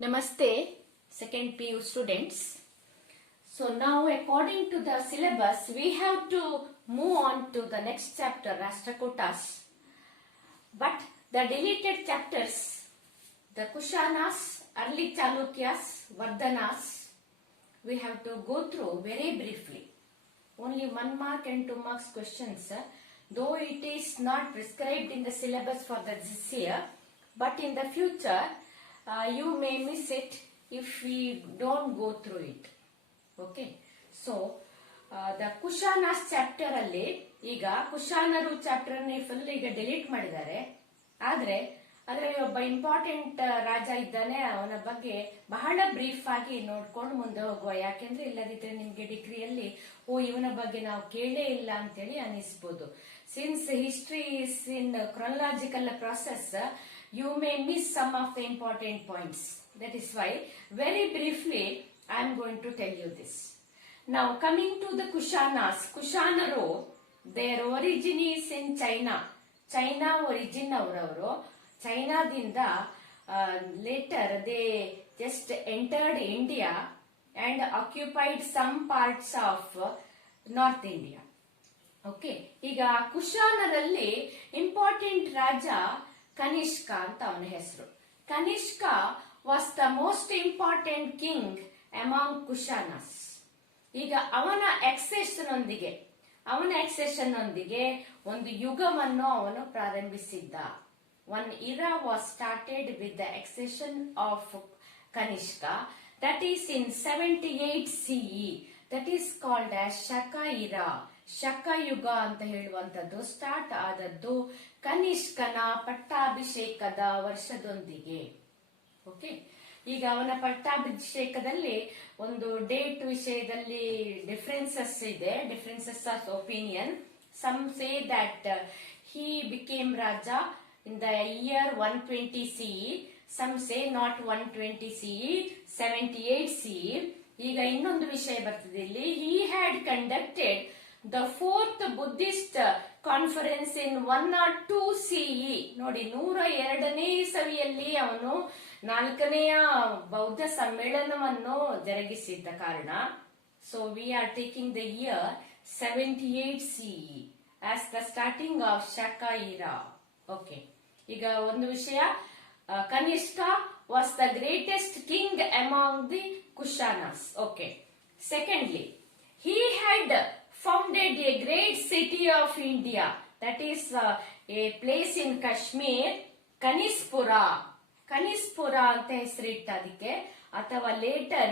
Namaste, second PU students. So now according to the syllabus, we have to move on to the next chapter, Rashtrakutas. But the deleted chapters, the Kushanas, early Chalukyas, Vardhanas, we have to go through very briefly. Only 1 mark and 2 marks questions, though it is not prescribed in the syllabus for this year, but in the future, you may miss it if we don't go through it. Okay. So, the Kushanas chapter ಅಲ್ಲಿ ಈಗ ಕುಶಾನರು chapter full ಈಗ delete ಮಾಡಿದ್ದಾರೆ. ಆದ್ರೆ ಅದರಲ್ಲಿ ಒಬ್ಬ important ರಾಜ ಇದ್ದಾನೆ, ಅವನ ಬಗ್ಗೆ ಬಹಳ ಬ್ರೀಫ್ ಆಗಿ ನೋಡ್ಕೊಂಡು ಮುಂದೆ ಹೋಗುವ. ಯಾಕೆಂದ್ರೆ ಇಲ್ಲದಿದ್ರೆ ನಿಮ್ಗೆ ಡಿಗ್ರಿಯಲ್ಲಿ ಇವನ ಬಗ್ಗೆ ನಾವು ಕೇಳೇ ಇಲ್ಲ ಅಂತೇಳಿ ಅನಿಸ್ಬೋದು. Since history is in chronological process, you may miss some of the important points. That is why very briefly I am going to tell you this. Now coming to the Kushanas, Kushanaru, their origin is in China. China origin avaravu. China dinda later they just entered India and occupied some parts of North India. Okay, ಈಗ ಕುಶಾನರಲ್ಲಿ important ರಾಜ ಕನಿಷ್ಕ ಅಂತ ಅವನ ಹೆಸರು. Kanishka was the most important king among Kushanas. ಈಗ ಅವನ accession ಒಂದಿಗೆ ಒಂದು ಯುಗವನ್ನು ಅವನು ಪ್ರಾರಂಭಿಸಿದ್ದ. One era was started with the accession of Kanishka, that is in 78 CE. That is called as Shaka era. ಶಕ ಯುಗ ಅಂತ ಹೇಳುವಂತದ್ದು ಸ್ಟಾರ್ಟ್ ಆದದ್ದು ಕನಿಷ್ಕನ ಪಟ್ಟಾಭಿಷೇಕದ ವರ್ಷದೊಂದಿಗೆ. ಓಕೆ, ಈಗ ಅವನ ಪಟ್ಟಾಭಿಷೇಕದಲ್ಲಿ ಒಂದು ಡೇಟ್ ವಿಷಯದಲ್ಲಿ ಡಿಫರೆನ್ಸಸ್ ಇದೆ, differences of opinion. Some say that he became Raja in the year 120 CE. Some say not 120 CE, 78 CE. ಈಗ ಇನ್ನೊಂದು ವಿಷಯ ಬರ್ತದೆ ಇಲ್ಲಿ. He had conducted the 4th Buddhist conference in 102 CE. ನೋಡಿ, 102ನೇ ಇಸವಿಯಲ್ಲಿ ಅವನು 4ನೆಯ ಬೌದ್ಧ ಸಮ್ಮೇಳನವನ್ನು ಜರುಗಿಸಿದ್ದ ಕಾರಣ. So we are taking the year 78 CE as the starting of Shaka era. Okay, ಈಗ ಒಂದು ವಿಷಯ, Kanishka was the greatest king among the Kushanas. Okay. Secondly, he had founded a great city of India, that is a place in Kashmir, Kanispura. Kanispura anta ಹೆಸರಿಟ್ಟ ಅದಕ್ಕೆ, ಅಥವಾ later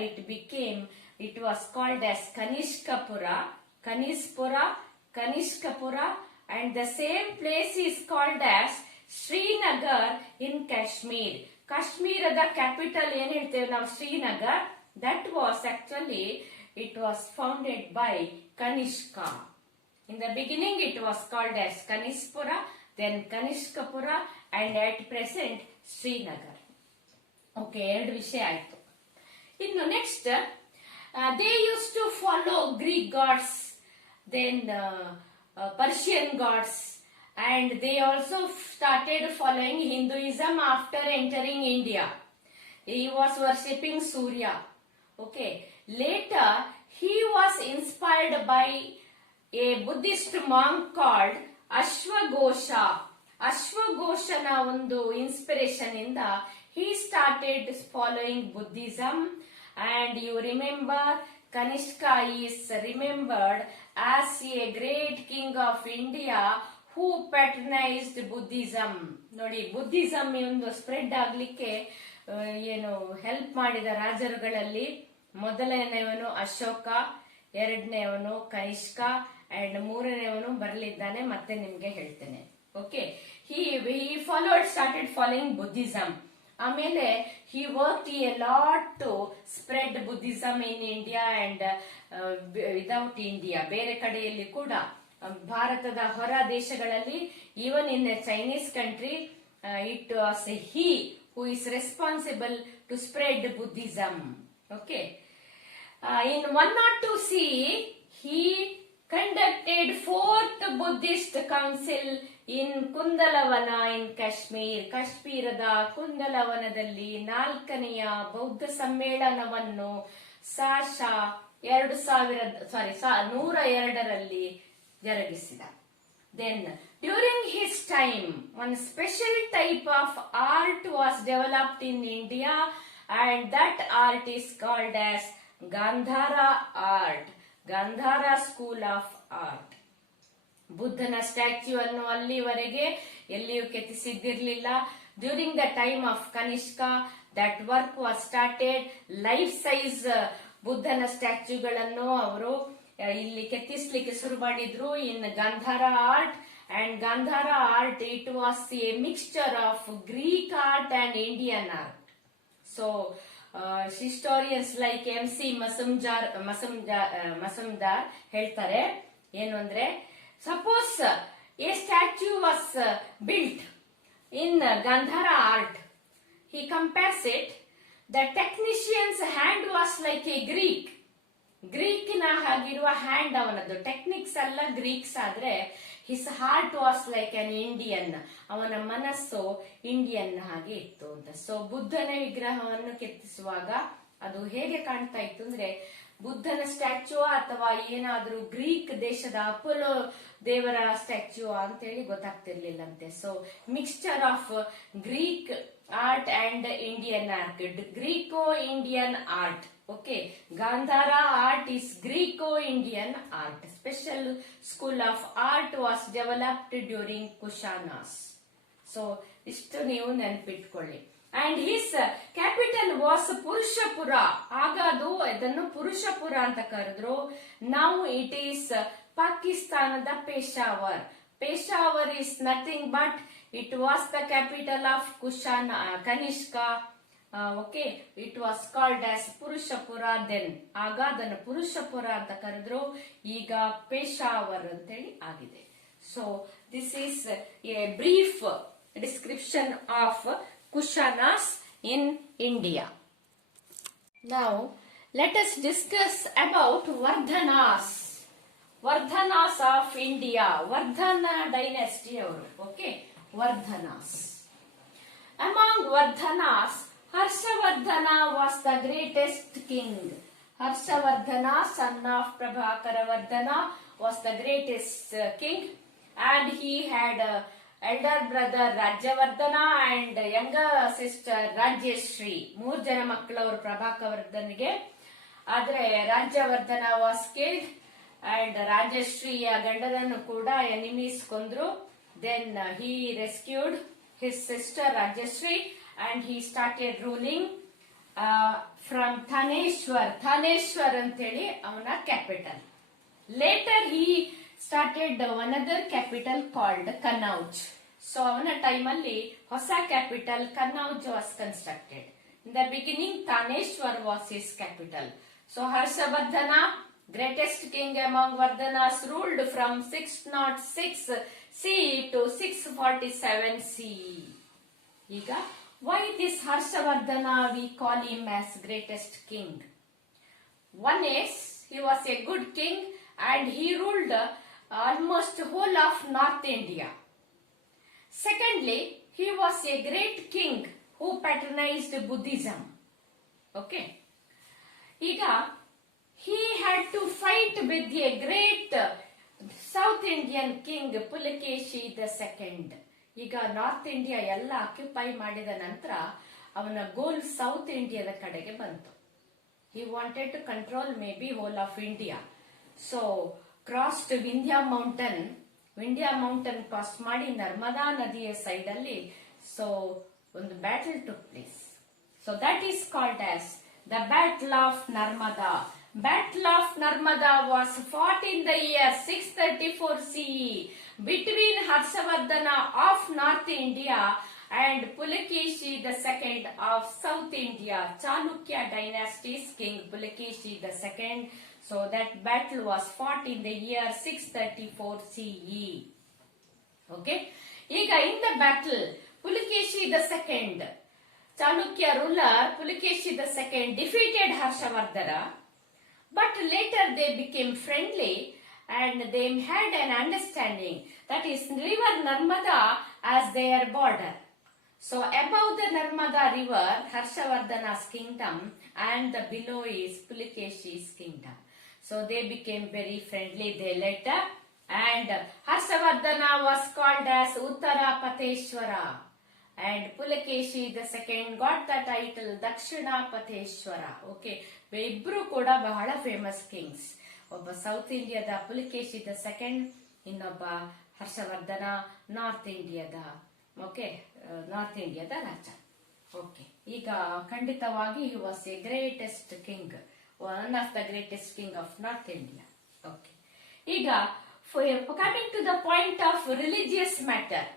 it was called as Kanishkapura, Kanispura, Kanishkapura, and the same place is called as Srinagar in Kashmir. ಕಾಶ್ಮೀರದ capital ಏನ್ ಹೇಳ್ತೇವೆ ನಾವು, Srinagar. That was actually it was founded by Kanishka. In the beginning it was called as Kanispura, then Kanishkapura, and at present Srinagar. Okay, ಎರಡು ವಿಷಯ ಆಯ್ತು. ಇನ್ನು next, they used to follow Greek gods, then Persian gods, and they also started following Hinduism after entering India. He was worshipping Surya. Okay. Later, he was inspired by a Buddhist monk called Ashwagosha. Ashwagoshana ಒಂದು inspiration ಇಂದ he started following Buddhism, and you remember Kanishka is remembered as a great king of India who patronized Buddhism. ನೋಡಿ, Buddhism ಒಂದು spread ಆಗ್ಲಿಕ್ಕೆ ಏನು help ಮಾಡಿದ ರಾಜರುಗಳಲ್ಲಿ ಮೊದಲನೆಯವನು Ashoka, ಎರಡನೇವನು Kanishka, and ಮೂರನೇವನು ಬರಲಿದ್ದಾನೆ, ಮತ್ತೆ ನಿಮ್ಗೆ ಹೇಳ್ತೇನೆ. Okay, he started following Buddhism. ಆಮೇಲೆ he worked a lot to spread Buddhism in India and without India. ಬೇರೆ ಕಡೆಯಲ್ಲಿ ಕೂಡ, ಭಾರತದ ಹೊರ ದೇಶಗಳಲ್ಲಿ, even in a Chinese country, it was he who is responsible to spread Buddhism. Okay. In 102 CE, he conducted 4th Buddhist Council ಇನ್ ಕುಂದಲವನ ಇನ್ ಕಾಶ್ಮೀರ್, ಕಾಶ್ಮೀರದ ಕುಂದಲವನದಲ್ಲಿ 4ನೆಯ ಬೌದ್ಧ ಸಮ್ಮೇಳನವನ್ನು ಸಾಶ 102ರಲ್ಲಿ ಜರುಗಿಸಿದ. Then, during his time, one special type of art was developed in India, and that art is called as Gandhara art, Gandhara school of art. ಬುದ್ಧನ statue ಅನ್ನು ಅಲ್ಲಿವರೆಗೆ ಎಲ್ಲಿಯೂ ಕೆತ್ತಿಸಿದ್ದಿರಲಿಲ್ಲ. During the time of Kanishka that work was started. Life size ಬುದ್ಧನ ಸ್ಟ್ಯಾಚ್ಯೂಗಳನ್ನು ಅವರು ಇಲ್ಲಿ ಕೆತ್ತಿಸ್ಲಿಕ್ಕೆ ಶುರು ಮಾಡಿದ್ರು in Gandhara art. And Gandhara art it was a mixture of Greek art and Indian art. So historians like MC Majumdar ಹೇಳ್ತಾರೆ ಏನು ಅಂದ್ರೆ, suppose a statue was built in Gandhara art, he compares it, the technician's hand was like a ಗ್ರೀಕಿನ ಹಾಗಿರುವ hand ಅವನದ್ದು. Techniques ಎಲ್ಲ Greeks ಆದ್ರೆ his heart was like an Indian, ಅವನ ಮನಸ್ಸು ಇಂಡಿಯನ್ ಹಾಗೆ ಇತ್ತು ಅಂತ. ಸೊ ಬುದ್ಧನ ವಿಗ್ರಹವನ್ನು ಕೆತ್ತಿಸುವಾಗ ಅದು ಹೇಗೆ ಕಾಣ್ತಾ ಇತ್ತು ಅಂದ್ರೆ, ಬುದ್ಧನ ಸ್ಟ್ಯಾಚ್ಯೂ ಅಥವಾ ಏನಾದ್ರೂ ಗ್ರೀಕ್ ದೇಶದ ಅಪೋಲೋ ದೇವರ ಸ್ಟ್ಯಾಚ್ಯೂ ಅಂತೇಳಿ ಗೊತ್ತಾಗ್ತಿರ್ಲಿಲ್ಲಂತೆ. So mixture of Greek art and Indian art, Greco Indian art. Okay, Gandhara art is Greco Indian art. Special school of art was developed during Kushanas. So ಇಷ್ಟು ನೀವು ನೆನಪಿಟ್ಕೊಳ್ಳಿ. And his capital was Purushapura. ಆಗ ಇದನ್ನು ಪುರುಷಪುರ ಅಂತ ಕರೆದ್ರು. ನೌ ಇಟ್ ಈಸ್ ಪಾಕಿಸ್ತಾನದ Peshawar. Peshawar is nothing but it was the capital of Kanishka. Okay, it was called as Purushapura then. ಆಗ ಅದನ್ನು ಪುರುಷಪುರ ಅಂತ ಕರೆದ್ರು, ಈಗ ಪೇಶಾವರ್ ಅಂತೇಳಿ ಆಗಿದೆ. So this is A brief description of Kushanas in India. Now, let us discuss about Vardhanas. Vardhanas of India. Vardhana dynasty. Okay, Vardhanas. Among Vardhanas, Harshavardhana was the greatest king. Harshavardhana, son of Prabhakara Vardhana, was the greatest king, and he had elder brother Rajyavardhana and younger sister Rajyashri. 3 ಜನ ಮಕ್ಕಳವರು ಪ್ರಭಾಕರವರ್ಧನಿಗೆ. ಆದ್ರೆ Rajyavardhana was killed and ರಾಜಶ್ರೀಯ ಗಂಡನನ್ನು ಕೂಡ enemies ಕೊಂದ್ರು. Then he rescued his sister Rajashri and he started ruling from Thaneshwar ಅಂತೇಳಿ ಅವನ capital. Later he started another capital called Kannauj. So avana time alli hosa capital Kannauj was constructed. In the beginning Thaneshwar was his capital. So Harshavardhana, greatest king among Vardhanas, ruled from 606 CE to 647 CE. Iga why this Harshavardhana we call him as greatest king? One is he was a good king and he ruled almost whole of North India. Secondly, he was a great king who patronized Buddhism. Okay. Iga, he had to fight with a great South Indian king Pulakeshi II. ಈಗ north India ಎಲ್ಲ occupy ಮಾಡಿದ ನಂತರ ಅವನ ಗೋಲ್ south ಇಂಡಿಯಾದ ಕಡೆಗೆ ಬಂತು. He wanted to control maybe whole of India. So crossed Vindhya mountain cross ಮಾಡಿ ನರ್ಮದಾ ನದಿಯ ಸೈಡ್ ಅಲ್ಲಿ ಸೊ ಒಂದು battle took place. So that is called as the battle of Narmada. Battle of Narmada was fought in the year 634 CE between Harshavardhana of North India and Pulakeshi II of South India. Chalukya dynasty's king Pulakeshi II. So that battle was fought in the year 634 CE. Okay. Iga in the battle, Pulakeshi II, Chalukya ruler Pulakeshi II defeated Harshavardhana. But later they became friendly and they had an understanding that is river Narmada as their border. So above the Narmada river, Harshavardhana's kingdom, and the below is Pulikeshi's kingdom. So they became very friendly they later, and Harshavardhana was called as Uttarapateshwara, and Pulakeshi the second got the title Dakshinapateshwara. Okay, ಇಬ್ರು ಕೂಡ ಬಹಳ famous Kings. ಒಬ್ಬ south ಇಂಡಿಯಾದ Pulakeshi the second, ಇನ್ನೊಬ್ಬ Harshvardhan north ಇಂಡಿಯಾದ ರಾಜ. Okay, ಈಗ ಖಂಡಿತವಾಗಿ he was a greatest king, one of the greatest king of north India. Okay, ಈಗ coming to the point of religious matter,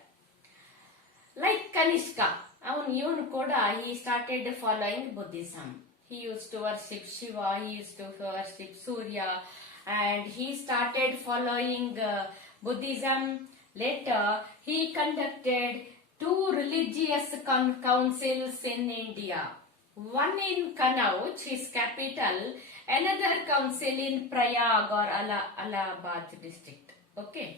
like Kanishka, ಇವನು ಕೂಡ he started following Buddhism. He used to worship Shiva, he used to worship Surya, and he started following Buddhism. Later, he conducted 2 religious councils in India. One in Kannauj, his capital, another council in Prayag or Allahabad district. Okay.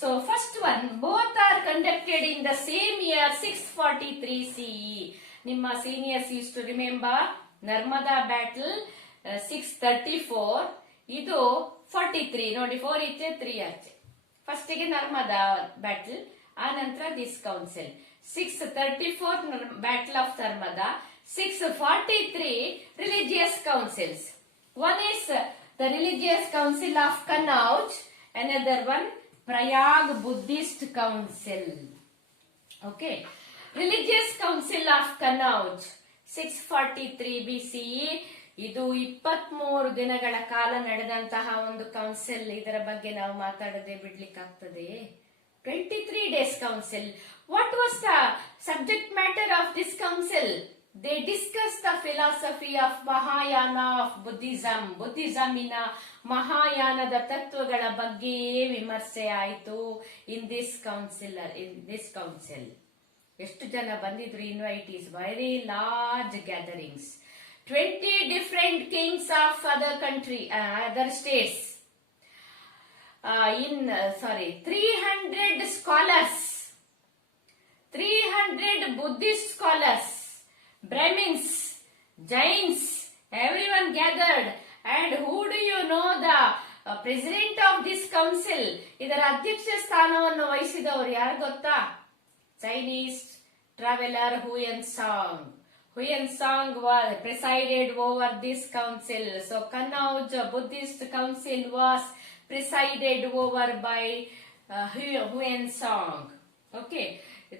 So first one, both are conducted in the same year 643 CE. Nimma seniors used to remember Narmada battle 634, idu 43, ನೋಡಿ 4 ಇತ್ತೆ 3 ಆಚೆ. First ಗೆ Narmada battle, ಆ ನಂತರ this council. 634 battle of Narmada, 643 religious councils. One is the religious council of Kannauj, another one Prayag Buddhist Council. Okay, religious council of Kannauj 643 BCE. ಇದು 23 ದಿನಗಳ ಕಾಲ ನಡೆದಂತಹ ಒಂದು ಕೌನ್ಸಿಲ್. ಇದರ ಬಗ್ಗೆ ನಾವು ಮಾತಾಡದೆ ಬಿಡ್ಲಿಕ್ಕಾಗ್ತದೆ? 23 days council. What was the subject matter of this council? They discussed the philosophy of Mahayana of Buddhism. ಬುದ್ಧಿಸಮಿನ ಮಹಾಯಾನದ ತತ್ವಗಳ ಬಗ್ಗೆ ವಿಮರ್ಶೆ ಆಯಿತು in this council. ಎಷ್ಟು ಜನ ಬಂದಿದ್ರು? Invitees, very large gatherings. 20 different kings of other states. 300 scholars, 300 Buddhist scholars, Brahmins, Jains, everyone gathered. And who do you know the president of this council? ಇದರ ಅಧ್ಯಕ್ಷ ಸ್ಥಾನವನ್ನು ವಹಿಸಿದವರು ಯಾರು ಗೊತ್ತಾ? Chinese traveler Huyen Song. Huyen Song was presided over this council. So Kannauj Buddhist Council was presided over by Huyen Song. Okay,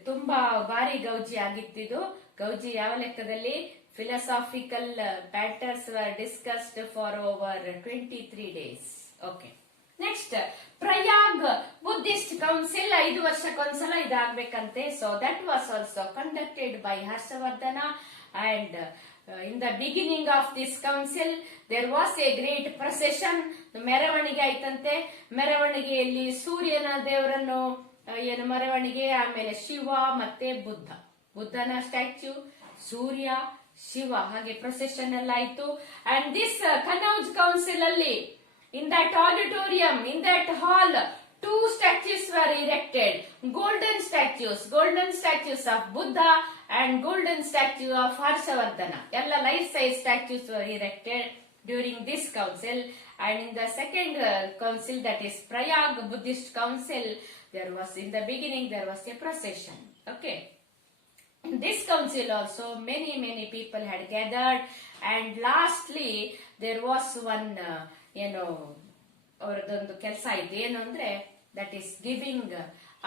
ತುಂಬಾ ಭಾರಿ ಗೌಜಿ ಆಗಿತ್ತಿದು. ಗೌಜಿ ಯಾವ ಲೆಕ್ಕದಲ್ಲಿ? Philosophical matters were discussed for over 23 days. Okay. Next, Prayag Buddhist council 5 ವರ್ಷಕ್ಕೊಂದ್ಸಲ ಇದಾಗಬೇಕಂತೆ. So that was also conducted by Harshavardhana. And in the beginning of this council there was a great procession. ಮೆರವಣಿಗೆ ಆಯ್ತಂತೆ. ಮೆರವಣಿಗೆಯಲ್ಲಿ ಸೂರ್ಯನ ದೇವರನ್ನು ಮೆರವಣಿಗೆ, ಆಮೇಲೆ ಶಿವ ಮತ್ತೆ ಬುದ್ಧನ ಸ್ಟ್ಯಾಚ್ಯೂ, ಸೂರ್ಯ, ಶಿವ, ಹಾಗೆ ಪ್ರೊಸೆಷನ್ ಎಲ್ಲ ಆಯ್ತು. ಅಂಡ್ ದಿಸ್ ಕನ್ನೌಜ್ ಕೌನ್ಸಿಲ್ ಅಲ್ಲಿ, in that auditorium, in that hall, 2 statues were erected. Golden statues of Buddha and golden statue of Harshavardhana. All life-size statues were erected during this council. And in the second council, that is Prayag Buddhist Council, in the beginning there was a procession. Okay. In this council also many people had gathered, and lastly there was one ಅವರದೊಂದು ಕೆಲಸ ಆಯ್ತು. ಏನು ಅಂದ್ರೆ, that is giving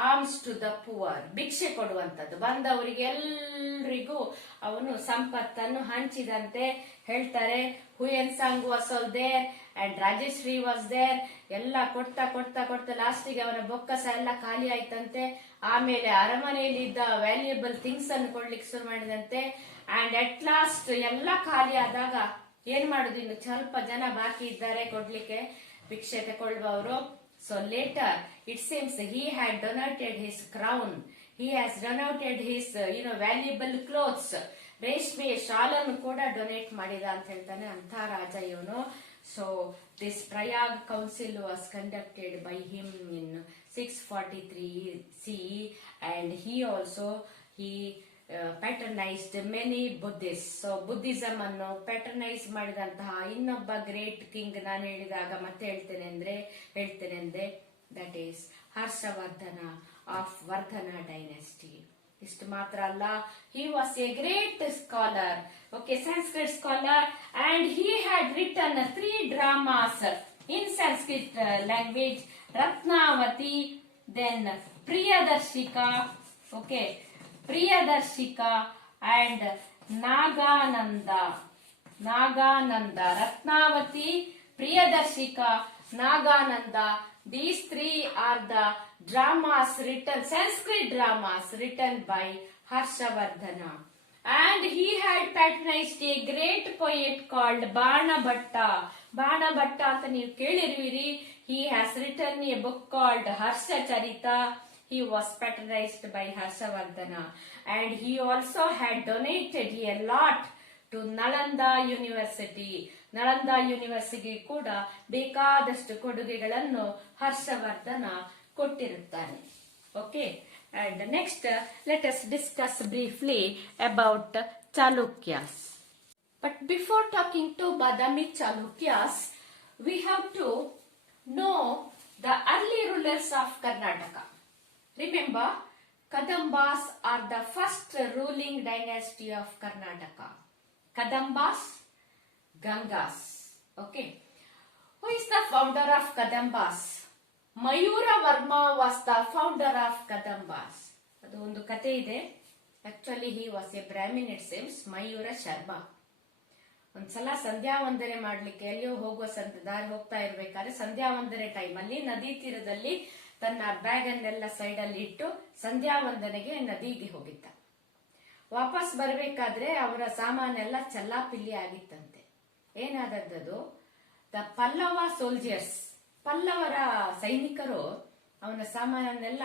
alms to the poor. ಭಿಕ್ಷೆ ಕೊಡುವಂತದ್ದು. ಬಂದವರಿಗೆ ಎಲ್ರಿಗೂ ಅವನು ಸಂಪತ್ತನ್ನು ಹಂಚಿದಂತೆ ಹೇಳ್ತಾರೆ. Hiuen Tsang was all there and Rajyashri was there. ಎಲ್ಲ ಕೊಡ್ತಾ ಲಾಸ್ಟಿಗೆ ಅವನ ಬೊಕ್ಕಸ ಎಲ್ಲ ಖಾಲಿ ಆಯ್ತಂತೆ. ಆಮೇಲೆ ಅರಮನೆಯಲ್ಲಿದ್ದ ವ್ಯಾಲ್ಯೂಯಬಲ್ ಥಿಂಗ್ಸ್ ಅನ್ನು ಕೊಡ್ಲಿಕ್ಕೆ ಶುರು ಮಾಡಿದಂತೆ. ಅಂಡ್ ಅಟ್ ಲಾಸ್ಟ್ ಎಲ್ಲ ಖಾಲಿ ಆದಾಗ ಏನ್ ಮಾಡುದು, ಇನ್ನು ಸ್ವಲ್ಪ ಜನ ಬಾಕಿ ಇದ್ದಾರೆ ಕೊಡ್ಲಿಕ್ಕೆ, ಭಿಕ್ಷೆ ತಗೊಳ್ಳುವವರು. So later it seems he had donated his crown, he has donated his valuable clothes. ರೇಷ್ಮೆ ಶಾಲನ್ನು ಕೂಡ ಡೊನೇಟ್ ಮಾಡಿದ ಅಂತ ಹೇಳ್ತಾನೆ. ಅಂತ ರಾಜ ಇವನು. So this Prayag council was conducted by him in 643 CE, and he patronized many Buddhists. So Buddhism ಅನ್ನು ಪ್ಯಾಟರ್ನೈಸ್ ಮಾಡಿದಂತಹ ಇನ್ನೊಬ್ಬ ಗ್ರೇಟ್ ಕಿಂಗ್ ನಾನು ಹೇಳಿದಾಗ ಮತ್ತೆ ಹೇಳ್ತೇನೆ ಅಂದ್ರೆ that is Harshavardhana of Vardhana dynasty. ಇಷ್ಟು ಮಾತ್ರ ಅಲ್ಲ, he was a great scholar, okay, Sanskrit scholar, and he had written 3 dramas in Sanskrit language, Ratnavati, then Priyadarshika, okay, Priyadarshika and Nagananda, Ratnavati, Priyadarshika, Nagananda. These 3 are the dramas written, Sanskrit dramas written by Harshavardhana. And he had patronized a great poet called Banabhatta. Banabhatta anta ನೀವು ಕೇಳಿರುವಿರಿ. He has written a book called Harsha Charita. He was patronized by Harshavardhana. And he also had donated a lot to Nalanda University. Nalanda university ಕೂಡ ಬೇಕಾದಷ್ಟು ಕೊಡುಗೆಗಳನ್ನು ಹರ್ಷವರ್ಧನ ಕೊಟ್ಟಿರುತ್ತಾನೆ. Okay, and next let us discuss briefly about Chalukyas. But before talking to Badami Chalukyas, we have to know the early rulers of Karnataka. Remember, Kadambas are the first ruling dynasty of Karnataka. Kadambas, Gangas. Okay. Who is the founder of Kadambas? Mayura Varma was the founder of Kadambas. ಅದು ಒಂದು ಕತೆ ಇದೆ. Actually he was a Brahmin it seems. Mayura Sharma ಒಂದ್ಸಲ ಸಂಧ್ಯಾ ವಂದನೆ ಮಾಡ್ಲಿಕ್ಕೆ ಎಲ್ಲಿಯೋ ದಾರಿ ಹೋಗ್ತಾ ಇರ್ಬೇಕಾದ್ರೆ ಸಂಧ್ಯಾ ವಂದನೆ ಟೈಮ್ ಅಲ್ಲಿ ನದಿ ತೀರದಲ್ಲಿ ತನ್ನ ಬ್ಯಾಗ್ ಅನ್ನೆಲ್ಲ ಸೈಡ್ ಅಲ್ಲಿ ಇಟ್ಟು ಸಂಧ್ಯಾ ವಂದನೆಗೆ ನದಿಗೆ ಹೋಗಿದ್ದ. ವಾಪಸ್ ಬರ್ಬೇಕಾದ್ರೆ ಅವರ ಸಾಮಾನೆಲ್ಲ ಚಲ್ಲಾಪಿಲ್ಲಿ ಆಗಿತ್ತಂತೆ. ಏನಾದದ್ದು, ದ ಪಲ್ಲವ ಸೋಲ್ಜರ್ಸ್, ಪಲ್ಲವರ ಸೈನಿಕರು ಅವನ ಸಾಮಾನನ್ನೆಲ್ಲ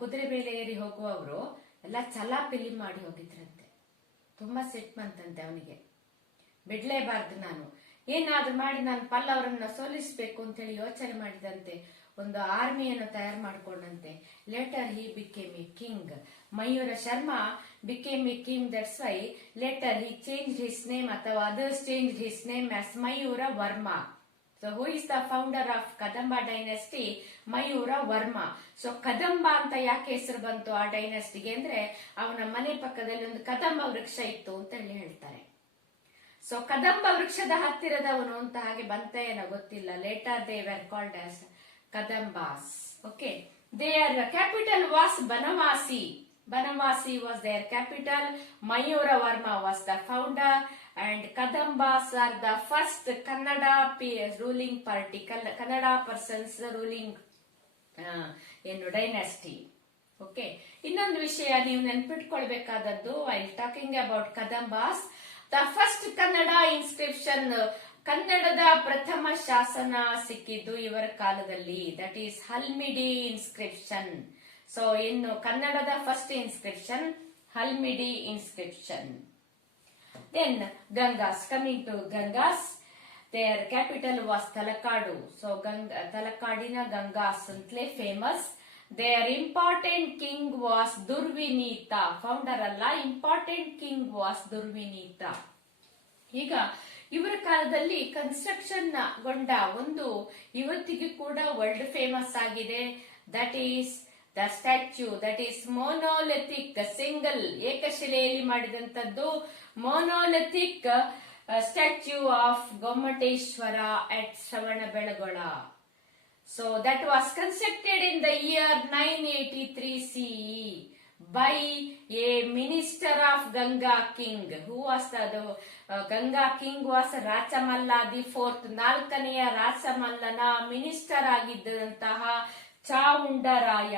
ಕುದುರೆ ಮೇಲೆ ಏರಿ ಹೋಗುವವರು ಎಲ್ಲ ಚಲ್ಲಾಪಿಲ್ಲಿ ಮಾಡಿ ಹೋಗಿದ್ರಂತೆ. ತುಂಬಾ ಸಿಟ್ಟು ಬಂತಂತೆ ಅವನಿಗೆ. ಬಿಡ್ಲೇಬಾರ್ದು, ನಾನು ಏನಾದ್ರೂ ಮಾಡಿ ನಾನು ಪಲ್ಲವರನ್ನ ಸೋಲಿಸಬೇಕು ಅಂತ ಹೇಳಿ ಯೋಚನೆ ಮಾಡಿದಂತೆ ಒಂದು ಆರ್ಮಿಯನ್ನು ತಯಾರು ಮಾಡಿಕೊಂಡಂತೆ. Later he became a king. Mayura Sharma became a king. That's why later he change his name, ಅಥವಾ others change his name as Mayura Varma. So who is the founder of Kadamba dynasty? Mayura Varma. So Kadamba ಅಂತ ಯಾಕೆ ಹೆಸರು ಬಂತು ಆ ಡೈನೆಸ್ಟಿಗೆ ಅಂದ್ರೆ ಅವನ ಮನೆ ಪಕ್ಕದಲ್ಲಿ ಒಂದು ಕದಂಬ ವೃಕ್ಷ ಇತ್ತು ಅಂತ ಹೇಳಿ ಹೇಳ್ತಾರೆ. ಸೊ ಕದಂಬ ವೃಕ್ಷದ ಹತ್ತಿರದವನು ಅಂತ ಹಾಗೆ ಬಂತೇನೋ ಗೊತ್ತಿಲ್ಲ. Later they were called as Kadambas. Okay. Their capital was Banavasi. Banavasi was their capital. Mayura Varma was the founder, and Kadambas are the first Kannada ruling party, Kannada persons ruling dynasty. Okay. ಇನ್ನೊಂದು ವಿಷಯ ನೀವು ನೆನ್ಪಿಟ್ಕೊಳ್ಬೇಕಾದದ್ದು, while talking about Kadambas, the first Kannada inscription, ಕನ್ನಡದ ಪ್ರಥಮ ಶಾಸನ ಸಿಕ್ಕಿದ್ದು ಇವರ ಕಾಲದಲ್ಲಿ. That is Halmidi inscription. So ಇನ್ನು ಕನ್ನಡದ first inscription Halmidi inscription. Then Gangas, coming to Gangas, their capital was Talakadu. So ತಲಕಾಡಿನ ಗಂಗಾಸ್ ಅಂತಲೇ famous. Their important king was Durvinita. Founder ಅಲ್ಲ, ಇಂಪಾರ್ಟೆಂಟ್ ಕಿಂಗ್ ವಾಸ್ ದುರ್ವಿನೀತ. ಈಗ ಇವರ ಕಾಲದಲ್ಲಿ ಕನ್ಸ್ಟ್ರಕ್ಷನ್ ಗೊಂಡ ಒಂದು ಇವತ್ತಿಗೆ ಕೂಡ ವರ್ಲ್ಡ್ ಫೇಮಸ್ ಆಗಿದೆ. That is the statue, that is monolithic single, ಏಕಶಿಲೆಯಲ್ಲಿ ಮಾಡಿದಂತದ್ದು monolithic statue of Gommateshwara at Shravanabelagola. So that was constructed in the year 983 CE by a minister of Ganga king. Who was the Ganga king was Rachamalla the fourth. ನಾಲ್ಕನೆಯ ರಾಚಮಲ್ಲನ minister ಆಗಿದ್ದಂತಹ Chavundaraya.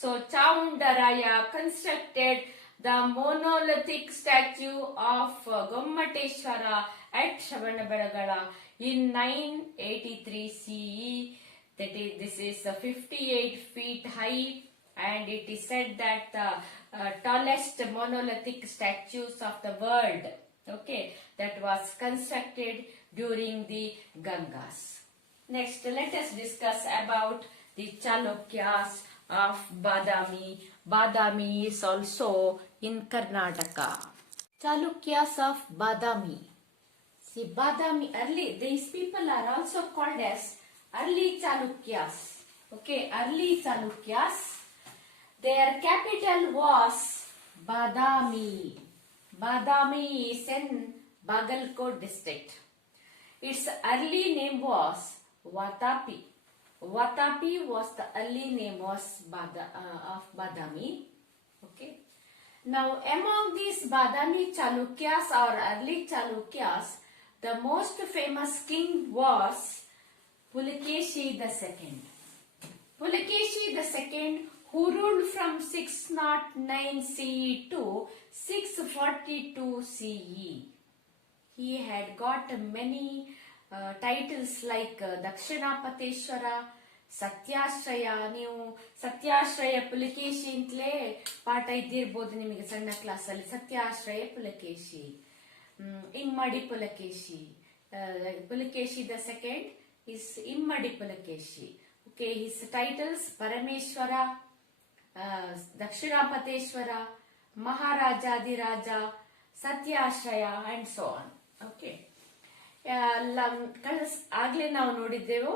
So Chaundaraya constructed the monolithic statue of Gommateshwara at Shravanabelagala in 983 CE. This is 58 feet high, and it is said that the tallest monolithic statues of the world. Okay, that was constructed during the Gangas. Next, let us discuss about the Chalukyas of Badami. Badami is also in Karnataka. Chalukyas of Badami. See, Badami early, these people are also called as early Chalukyas. Okay, early Chalukyas. Their capital was Badami. Badami is in Bagalkot district. Its early name was Vatapi. Vatapi was the early name of Badami. Okay. Now, among these Badami Chalukyas or early Chalukyas, the most famous king was Pulikeshi II. Pulikeshi II, who ruled from 609 CE to 642 CE. He had got many titles like Dakshinapateshwara, Satyashraya. ನೀವು ಸತ್ಯಾಶ್ರಯ ಪುಲಕೇಶಿ ಅಂತಲೇ ಪಾಠ ಇದ್ದಿರ್ಬೋದು ನಿಮಗೆ ಸಣ್ಣ ಕ್ಲಾಸಲ್ಲಿ. ಸತ್ಯಾಶ್ರಯ ಪುಲಕೇಶಿ, ಇಮ್ಮಡಿ Pulakeshi. Pulakeshi the second is ಇಮ್ಮಡಿ Pulakeshi. Okay, his titles Parameshwara, Dakshinapateshwara, Maharajadhiraja, Satyashraya and so on. Okay, ಆಗ್ಲೇ ನಾವು ನೋಡಿದ್ದೆವು.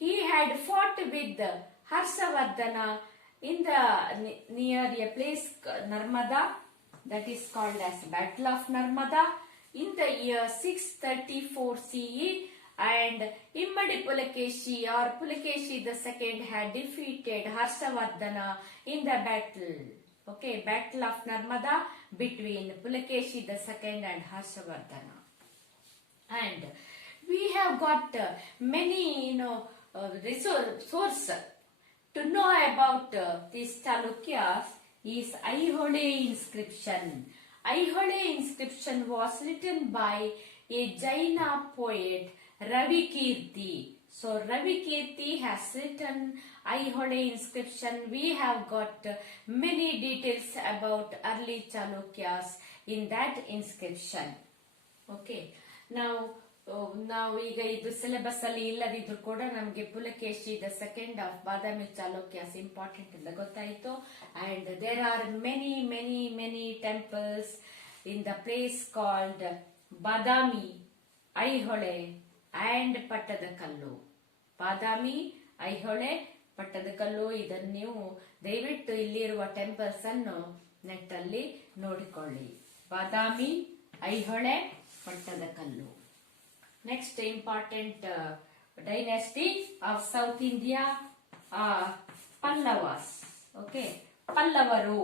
He had fought with Harshavardhana in the near a place Narmada, that is called as Battle of Narmada, in the year 634 CE, and Immadi Pulakeshi or Pulakeshi II had defeated Harshavardhana in the battle. Okay, Battle of Narmada between Pulakeshi II and Harshavardhana. And we have got many, source to know about these Chalukyas is Aihole inscription. Aihole inscription was written by a Jaina poet, Ravi Kirti. So Ravi Kirti has written Aihole inscription. We have got many details about early Chalukyas in that inscription. Okay, ನಾವು ಈಗ ಇದು syllabus ಅಲ್ಲಿ ಇಲ್ಲದಿದ್ರು ಕೂಡ ನಮಗೆ Pulakeshi the second of Badami Chalukyas important ಅಂತ ಗೊತ್ತಾಯಿತು. And there are many many many temples in the place called Badami, Aihole and Pattadakal. Badami, Aihole, Pattadakal. ಇದನ್ನು ನೀವು ದಯವಿಟ್ಟು ಇಲ್ಲಿರುವ ಟೆಂಪಲ್ಸ್ ಅನ್ನು ನೆಟ್ ಅಲ್ಲಿ ನೋಡಿಕೊಳ್ಳಿ. ಬಾದಾಮಿ, Aihole, Pattadakal. Next important dynasty of South India are Pallavas. Okay, Pallavaru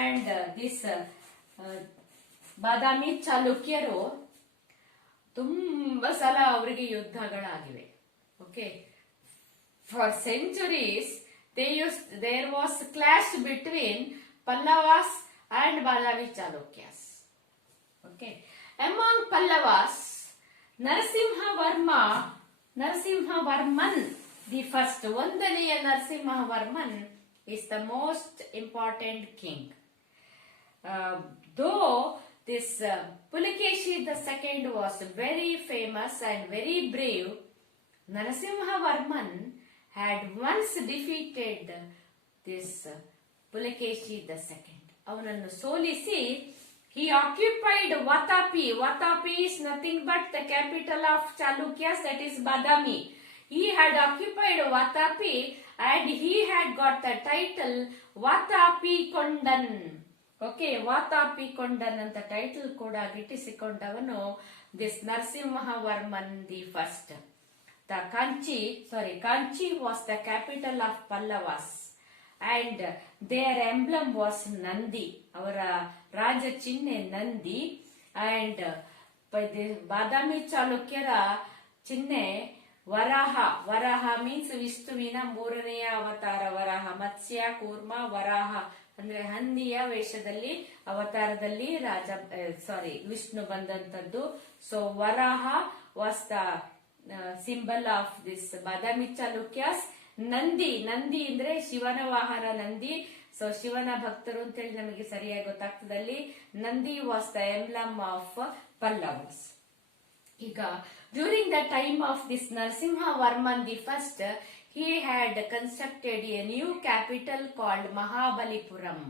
and this ಬಾದಾಮಿ ಚಾಲುಕ್ಯರು ತುಂಬಾ ಸಲ ಅವರಿಗೆ ಯುದ್ಧಗಳಾಗಿವೆ. Okay, for centuries there was clash between Pallavas and Badami Chalukyas. Okay, among Pallavas, Narasimhavarman the first, Vandaniya Narasimhavarman is the most important king. Though this Pulakeshi II was very famous and very brave, Narasimhavarman had once defeated this Pulakeshi II. ಅವನನ್ನು ಸೋಲಿಸಿ he occupied Vatapi. Vatapi is nothing but the capital of Chalukyas, that is Badami. He had occupied Vatapi and he had got the title Vatapi Kondan. Okay, Vatapi Kondan anta title kuda ಗಿಟ್ಟಿಸಿಕೊಂಡವನು this Narasimhavarman the first. The Kanchi was the capital of Pallavas and their emblem was Nandi. ಅವರ ರಾಜ ಚಿಹ್ನೆ Nandi. And ಬಾದಾಮಿ ಚಾಲುಕ್ಯರ ಚಿಹ್ನೆ ವರಾಹ. ವರಾಹ means ವಿಷ್ಣುವಿನ ಮೂರನೆಯ ಅವತಾರ ವರಾಹ. ಮತ್ಸ್ಯ, ಕೂರ್ಮ, ವರಾಹ ಅಂದ್ರೆ ಹಂದಿಯ ವೇಷದಲ್ಲಿ ಅವತಾರದಲ್ಲಿ ವಿಷ್ಣು ಬಂದಂತದ್ದು. So Varaha was the symbol of this Badami Chalukyas. Nandi ಅಂದ್ರೆ ಶಿವನ ವಾಹನ ನಂದಿ. ಸೊ ಶಿವನ ಭಕ್ತರು ಅಂತೇಳಿ ನಮಗೆ ಸರಿಯಾಗಿ ಗೊತ್ತಾಗ್ತದೆ. ಅಲ್ಲಿ Nandi was the emblem of Pallavas. ಈಗ during the time of this Narasimha Varman the first, he had constructed a new capital called Mahabalipuram.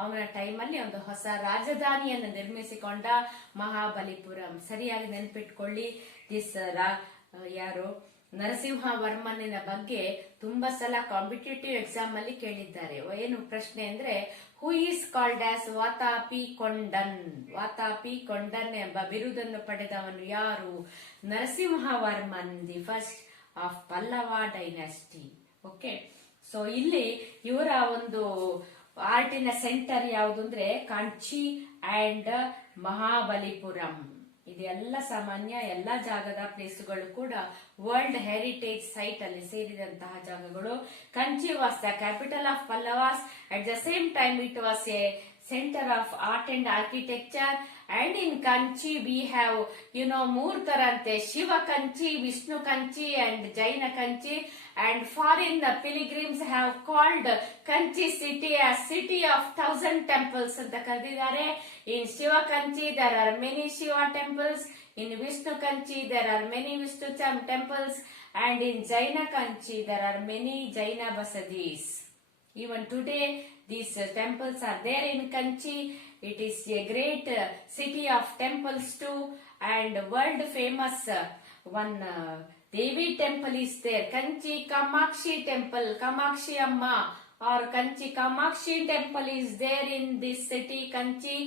ಅವನ ಟೈಮಲ್ಲಿ ಒಂದು ಹೊಸ ರಾಜಧಾನಿಯನ್ನು ನಿರ್ಮಿಸಿಕೊಂಡ, ಮಹಾಬಲಿಪುರಂ. ಸರಿಯಾಗಿ ನೆನ್ಪಿಟ್ಕೊಳ್ಳಿ. ದಿಸ್ ಯಾರು ನರಸಿಂಹ ವರ್ಮನಿನ ಬಗ್ಗೆ ತುಂಬಾ ಸಲ ಕಾಂಪಿಟೇಟಿವ್ ಎಕ್ಸಾಮ್ ಅಲ್ಲಿ ಕೇಳಿದ್ದಾರೆ. ಏನು ಪ್ರಶ್ನೆ ಅಂದ್ರೆ, who is called as Vatapi Kondan. Vatapi Kondan ಎಂಬ ಬಿರುದನ್ನು ಪಡೆದವನು ಯಾರು? Narasimha Varman the first of Pallava dynasty. Okay, so ಇಲ್ಲಿ ಇವರ ಒಂದು ಆರ್ಟಿನ ಸೆಂಟರ್ ಯಾವುದು ಅಂದ್ರೆ ಕಾಂಚಿ ಅಂಡ್ ಮಹಾಬಲಿಪುರಂ. ಇದೆಲ್ಲ ಸಾಮಾನ್ಯ ಎಲ್ಲ ಜಾಗದ ಪ್ಲೇಸ್ಗಳು ಕೂಡ ವರ್ಲ್ಡ್ ಹೆರಿಟೇಜ್ ಸೈಟ್ ಅಲ್ಲಿ ಸೇರಿದಂತಹ ಜಾಗಗಳು. Kanchi was the capital of Pallavas. At the same time it was A center of art and architecture, and in Kanchi we have ಮೂರ್ ತರ ಅಂತೆ, Shiva Kanchi, Vishnu Kanchi and Jain Kanchi. and foreign pilgrims have called Kanchi city as city of 1000 temples ಅಂತ ಕರೆದಿದ್ದಾರೆ. in Shiva Kanchi there are many Shiva temples, in Vishnu Kanchi there are many Vishnu temples, and in Jaina Kanchi there are many Jaina basadis. Even today these temples are there in Kanchi. It is a great city of temples too, and world famous one Devi temple is there. Kanchi Kamakshi temple, Kamakshi Amma or Kanchi Kamakshi temple is there in this city Kanchi.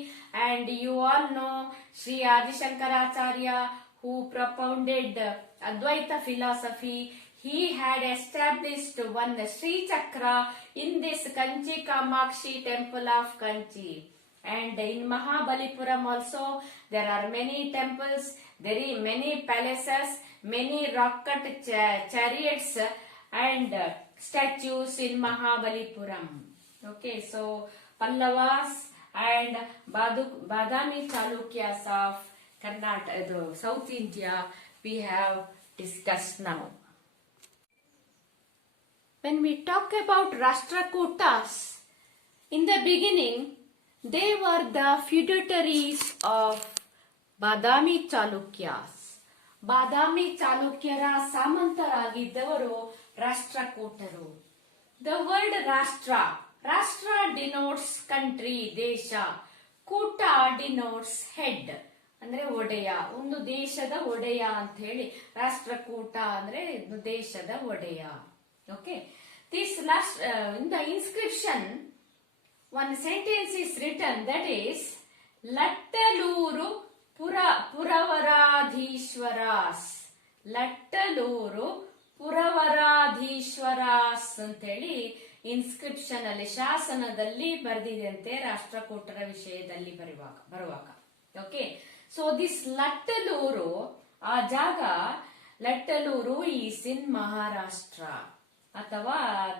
And you all know Sri Adi Shankaracharya, who propounded Advaita philosophy. He had established one Sri Chakra in this Kanchi Kamakshi temple of Kanchi. And in Mahabalipuram also there are many temples, very many palaces, many rock-cut chariots and statues in Mahabalipuram. Okay, so Pallavas and Badami Chalukyas of Karnataka, South India, we have discussed now. When we talk about Rashtrakutas, in the beginning, they were the feudatories of Badami Chalukyas. ಬಾದಾಮಿ ಚಾಲುಕ್ಯರ ಸಾಮಂತರಾಗಿದ್ದವರು ರಾಷ್ಟ್ರಕೂಟರು. The word Rashtra, Rashtra denotes country, ದೇಶ. ಕೂಟ denotes head, ಅಂದ್ರೆ ಒಡೆಯ, ಒಂದು ದೇಶದ ಒಡೆಯ ಅಂತ ಹೇಳಿ ರಾಷ್ಟ್ರಕೂಟ ಅಂದ್ರೆ ದೇಶದ ಒಡೆಯ. Okay, this last in the inscription one sentence is written, that is Lattaluru ಪುರವರಾಧೀಶ್ವರಾಸ್. ಲಟ್ಟಲೂರು ಪುರವರಾಧೀಶ್ವರಾಸ್ ಅಂತೇಳಿ ಇನ್ಸ್ಕ್ರಿಪ್ಷನ್ ಅಲ್ಲಿ, ಶಾಸನದಲ್ಲಿ ಬರೆದಿದಂತೆ ರಾಷ್ಟ್ರಕೂಟರ ವಿಷಯದಲ್ಲಿ ಬರುವಾಗ. ಓಕೆ, ಸೊ ದಿಸ್ ಲಟ್ಟಲೂರು, ಆ ಜಾಗ ಲಟ್ಟಲೂರು ಈಸ್ ಇನ್ ಮಹಾರಾಷ್ಟ್ರ, ಅಥವಾ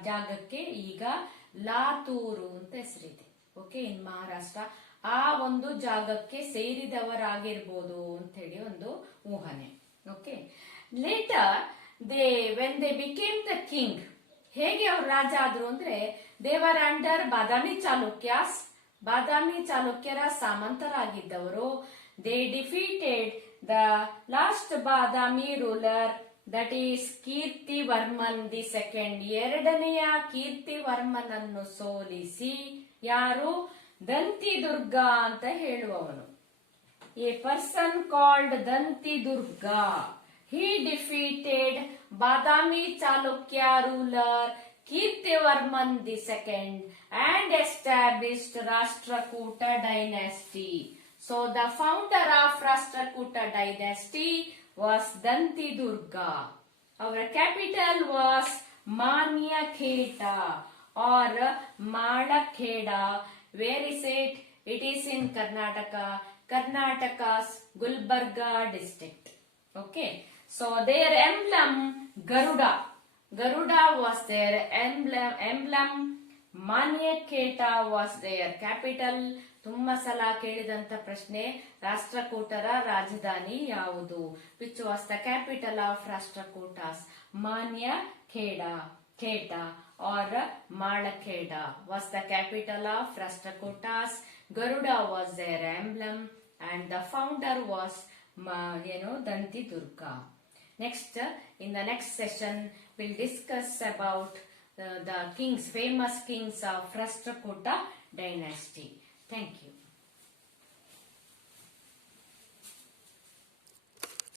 ಜಾಗಕ್ಕೆ ಈಗ ಲಾತೂರು ಅಂತ ಹೆಸರಿದೆ. Okay, in Maharashtra. ಆ ಒಂದು ಜಾಗಕ್ಕೆ ಸೇರಿದವರಾಗಿರ್ಬೋದು ಅಂತ ಹೇಳಿ ಒಂದು ಊಹನೆ. Okay, later when they became the king, ಹೇಗೆ ಅವ್ರು ರಾಜ ಆದ್ರು ಅಂದ್ರೆ, ದೇವರ್ ಅಂಡರ್ ಬಾದಾಮಿ ಚಾಲುಕ್ಯಾಸ್, ಬಾದಾಮಿ ಚಾಲುಕ್ಯರ ಸಾಮಂತರಾಗಿದ್ದವರು. They defeated the last Badami ruler, that is Kirtivarman the second, ಎರಡನೆಯ ಕೀರ್ತಿವರ್ಮನನ್ನು ಸೋಲಿಸಿ. ಯಾರು? ದಂತಿ ದುರ್ಗ ಅಂತ ಹೇಳುವವನು. A person called Danti Durga. He defeated Badami Chalukya ruler Kirtivarman the second and established Rashtrakuta dynasty. So the founder of Rashtrakuta dynasty was Danti Durga. Our capital was Manyakheta or Malakheda. Where is it? It is in Karnataka, Karnataka's Gulbarga district. Okay, so their emblem Garuda. Garuda was their emblem. Manyakheta was their capital. ತುಂಬಾ ಸಲ ಕೇಳಿದಂತ ಪ್ರಶ್ನೆ, ರಾಷ್ಟ್ರಕೂಟರ ರಾಜಧಾನಿ ಯಾವುದು? Which was the capital of Rashtrakutas? Manyakheda. Kheta or Malakheda was the capital of Rashtrakutas. Garuda was their emblem, and the founder was, Danti Durga. Next, in the next session, we'll discuss about the famous kings of Rashtrakuta dynasty. Thank you.